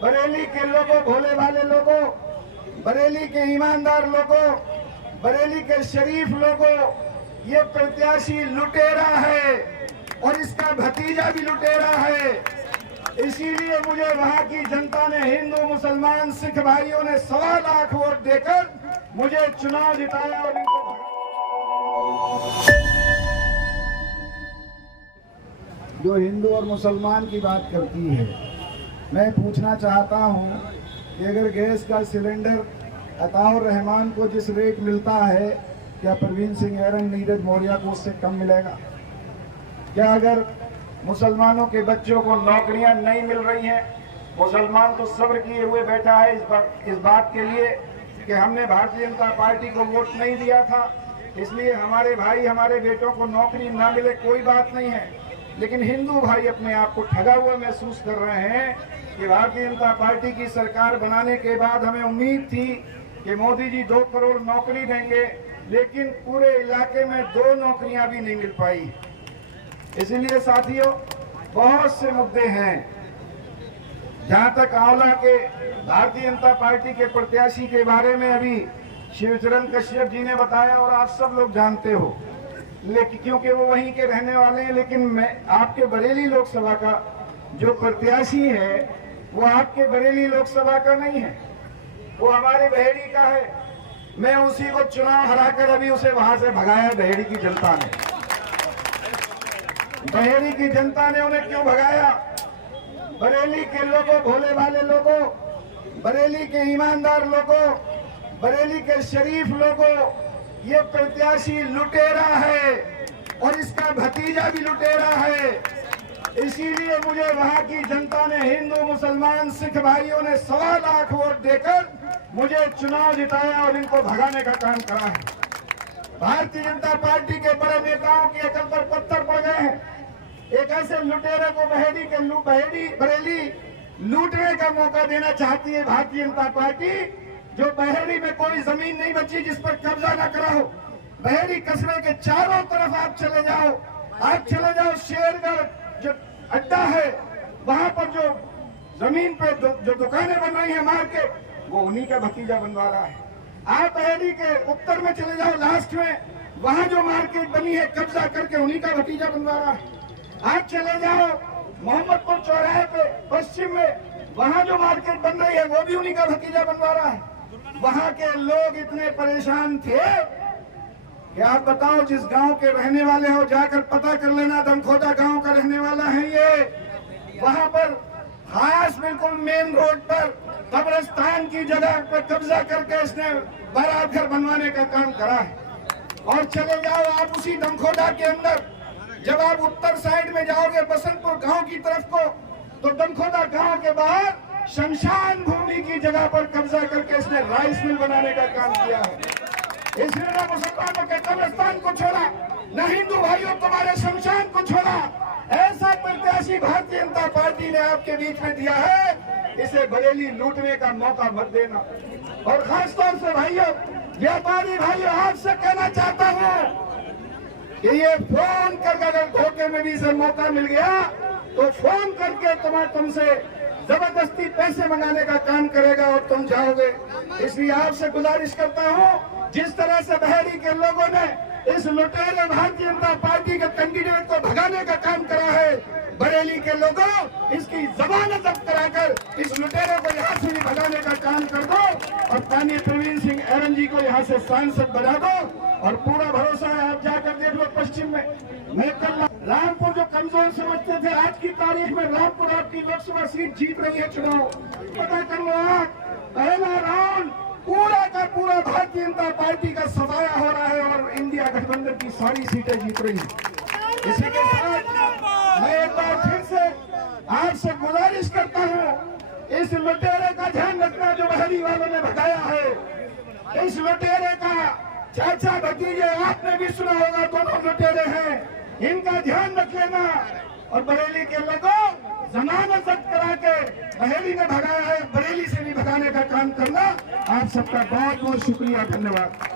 बरेली के लोगों, भोले भाले लोगों, बरेली के ईमानदार लोगों, बरेली के शरीफ लोगों, ये प्रत्याशी लुटेरा है और इसका भतीजा भी लुटेरा है। इसीलिए मुझे वहां की जनता ने, हिंदू मुसलमान सिख भाइयों ने 1.25 लाख वोट देकर मुझे चुनाव जिताया और जो हिंदू और मुसलमान की बात करती है, मैं पूछना चाहता हूं कि अगर गैस का सिलेंडर अताउर रहमान को जिस रेट मिलता है, क्या परवीन सिंह ऐरन, नीरज मौर्य को उससे कम मिलेगा? क्या अगर मुसलमानों के बच्चों को नौकरियां नहीं मिल रही हैं, मुसलमान तो सब्र किए हुए बैठा है इस बात के लिए कि हमने भारतीय जनता पार्टी को वोट नहीं दिया था, इसलिए हमारे भाई, हमारे बेटों को नौकरी ना मिले, कोई बात नहीं है। लेकिन हिंदू भाई अपने आप को ठगा हुआ महसूस कर रहे हैं कि भारतीय जनता पार्टी की सरकार बनाने के बाद हमें उम्मीद थी कि मोदी जी 2 करोड़ नौकरी देंगे, लेकिन पूरे इलाके में 2 नौकरियां भी नहीं मिल पाई। इसीलिए साथियों, बहुत से मुद्दे हैं। जहां तक आंवला के भारतीय जनता पार्टी के प्रत्याशी के बारे में अभी शिवचरण कश्यप जी ने बताया और आप सब लोग जानते हो, लेकिन क्योंकि वो वहीं के रहने वाले हैं, लेकिन मैं आपके बरेली लोकसभा का जो प्रत्याशी है वो आपके बरेली लोकसभा का नहीं है, वो हमारे बहेड़ी का है। मैं उसी को चुनाव हराकर अभी उसे वहां से भगाया। बहेड़ी की जनता ने, बहेड़ी की जनता ने उन्हें क्यों भगाया? बरेली के लोगों, भोले भाले लोगों, बरेली के ईमानदार लोगों, बरेली के शरीफ लोगों, ये प्रत्याशी लुटेरा है और इसका भतीजा भी लुटेरा है। इसीलिए मुझे वहां की जनता ने, हिंदू मुसलमान सिख भाइयों ने 1.25 लाख वोट देकर मुझे चुनाव जिताया और इनको भगाने का काम करा है। भारतीय जनता पार्टी के बड़े नेताओं की अकल पर पत्थर पड़ गए हैं। एक ऐसे लुटेरे को बरेली लूटने का मौका देना चाहती है भारतीय जनता पार्टी, जो बहेड़ी में कोई जमीन नहीं बची जिस पर कब्जा न करा हो। बहेड़ी कस्बे के चारों तरफ आप चले जाओ, शेरगढ़ जो अड्डा है वहां पर जो जमीन पे जो दुकानें बन रही है मार्केट, वो उन्हीं का भतीजा बनवा रहा है। आप बहेड़ी के उत्तर में चले जाओ, लास्ट में वहां जो मार्केट बनी है कब्जा करके उन्हीं का भतीजा बनवा रहा है। आप चले जाओ मोहम्मदपुर चौराहे पे पश्चिम में, वहां जो मार्केट बन रही है वो भी उन्हीं का भतीजा बनवा रहा है। वहां के लोग इतने परेशान थे कि आप बताओ, जिस गांव के रहने वाले हो जाकर पता कर लेना, दमखोदा गांव का रहने वाला है ये। वहां पर खास बिल्कुल मेन रोड पर कब्रिस्तान की जगह पर कब्जा करके इसने बारात घर बनवाने का काम करा है। और चले जाओ आप उसी दमखोदा के अंदर, जब आप उत्तर साइड में जाओगे बसंतपुर गांव की तरफ को, तो दमखोदा गांव के बाहर शमशान भूमि की जगह पर कब्जा करके इसने राइस मिल बनाने का काम किया है। इसने न मुसलमानों के कब्रिस्तान को छोड़ा, न हिंदू भाइयों तुम्हारे शमशान को छोड़ा। ऐसा प्रत्याशी भारतीय जनता पार्टी ने आपके बीच में दिया है, इसे बरेली लूटने का मौका मत देना। और खासतौर से भाइयों, व्यापारी भाइयों, आपसे कहना चाहता हूँ कि ये फोन करके अगर धोखे में भी इसे मौका मिल गया तो फोन करके तुमसे जबरदस्ती पैसे मंगाने का काम करेगा और तुम जाओगे। इसलिए आपसे गुजारिश करता हूं, जिस तरह से बहेड़ी के लोगों ने इस लुटेरे भारतीय जनता पार्टी के कैंडिडेट को भगाने का काम करा है, बरेली के लोगों इसकी जमानत जब्त कराकर इस लुटेरे को यहाँ से भी भगाने का काम कर दो और तानी परवीन सिंह ऐरन जी को यहाँ से सांसद बना दो। और पूरा भरोसा है, आप जाकर देख लो पश्चिम में। मैं कल रामपुर जो कमजोर समझते थे, आज की तारीख में रामपुर आपकी लोकसभा सीट जीत रही है। चुनाव पता कर लो, आज पहला राउंड पूरा का पूरा भारतीय जनता पार्टी का सफाया हो रहा है और इंडिया गठबंधन की सारी सीटें जीत रही है। इसी के साथ मैं एक बार फिर से आपसे गुजारिश करता हूँ, इस लुटेरे का ध्यान रखना जो बहेड़ी वालों ने भगाया है। इस लुटेरे का चाचा भतीजे आपने भी सुना होगा, दोनों लुटेरे हैं, इनका ध्यान रख लेना। और बरेली के लोगों जमानत जब्त करा के बहेड़ी ने भगाया है, बरेली से भी भगाने का काम करना। आप सबका बहुत बहुत शुक्रिया, धन्यवाद।